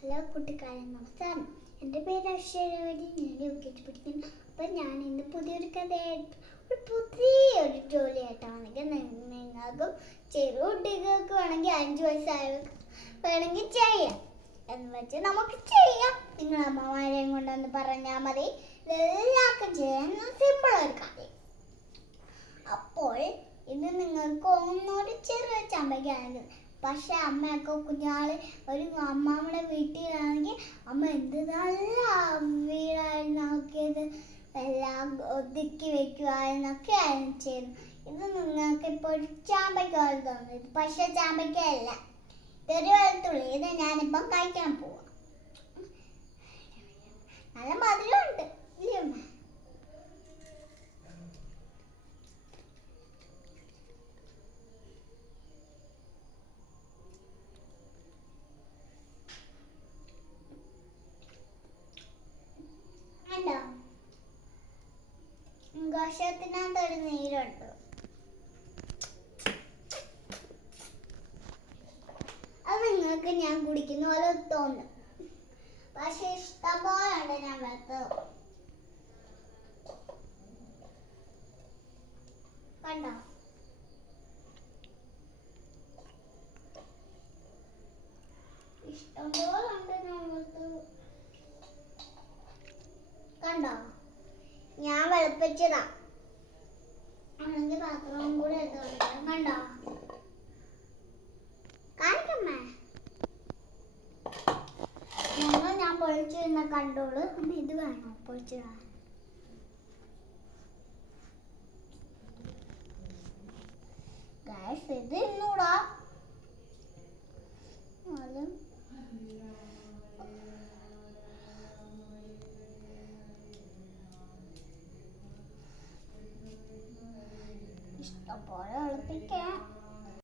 Hello കൂട്ടുകാരെ, നമസ്കാരം. എൻ്റെ പേര് അക്ഷരവതി. ഞാൻ യുകെജി പഠിക്കുന്നു. അപ്പം ഞാൻ ഇന്ന് പുതിയൊരു കഥയായിട്ട് പുതിയൊരു ജോലിയായിട്ടാണ് നിങ്ങൾക്കും ചെറു കുട്ടികൾക്ക് വേണമെങ്കിൽ 5 വയസ്സായവർക്ക് വേണമെങ്കിൽ ചെയ്യാം എന്ന് വെച്ച് നമുക്ക് ചെയ്യാം. നിങ്ങൾ അമ്മമാരെയും കൊണ്ടൊന്ന് പറഞ്ഞാൽ മതി. ഇതെല്ലാവർക്കും ചെയ്യാൻ സിമ്പിളൊരു കഥ. അപ്പോൾ ഇത് നിങ്ങൾക്ക് ഒന്നൊരു ചെറിയ ചമ്പയ്ക്കാണെങ്കിൽ, പക്ഷെ അമ്മയൊക്കെ കുഞ്ഞാള് ഒരു അമ്മാമ്മയുടെ വീട്ടിലാണെങ്കിൽ അമ്മ എന്ത് നല്ല വീടായിരുന്നു നോക്കിയത്, എല്ലാം ഒതുക്കി വെക്കുവാന്നൊക്കെ ആയിരുന്നു ചെയ്തു. ഇത് നിങ്ങൾക്ക് ഇപ്പോൾ ഒരു ചാമ്പയ്ക്ക പോലെ തോന്നുന്നു. ഇത് പക്ഷെ ചാമ്പയ്ക്കല്ല, ഇതൊരു വെളുത്തുള്ളി. ഇത് ഞാനിപ്പം കഴിക്കാൻ പോവാം. നല്ല മധുരമുണ്ട് ഇല്ലേ? കഷത്തിനകത്ത് ഒരു നീരുണ്ട്. അത് നിങ്ങൾക്ക് ഞാൻ കുടിക്കുന്ന പോലെ തോന്നും, പക്ഷെ ഇഷ്ടംപോലെ ഉണ്ട്. ഞാൻ വെറുതെ കണ്ടോ? ഇഷ്ടംപോലെ ഉണ്ട്. ഞാൻ വെറുതെ കണ്ടോ? ഞാൻ വെളുപ്പിച്ചതാ. ആണെങ്കിൽ പാത്രവും കൂടെ എടുത്തോണ്ട് കണ്ടോ? കാണിക്കമ്മേ, ഞാൻ പൊളിച്ചിരുന്ന കണ്ടോളൂ. ഇത് വേണോ പൊളിച്ചിടാൻ? ഗൈസ്, ഇത് ഇന്നൂടാ. ഇഷ്ടംപോലെ എളുപ്പിക്കാം.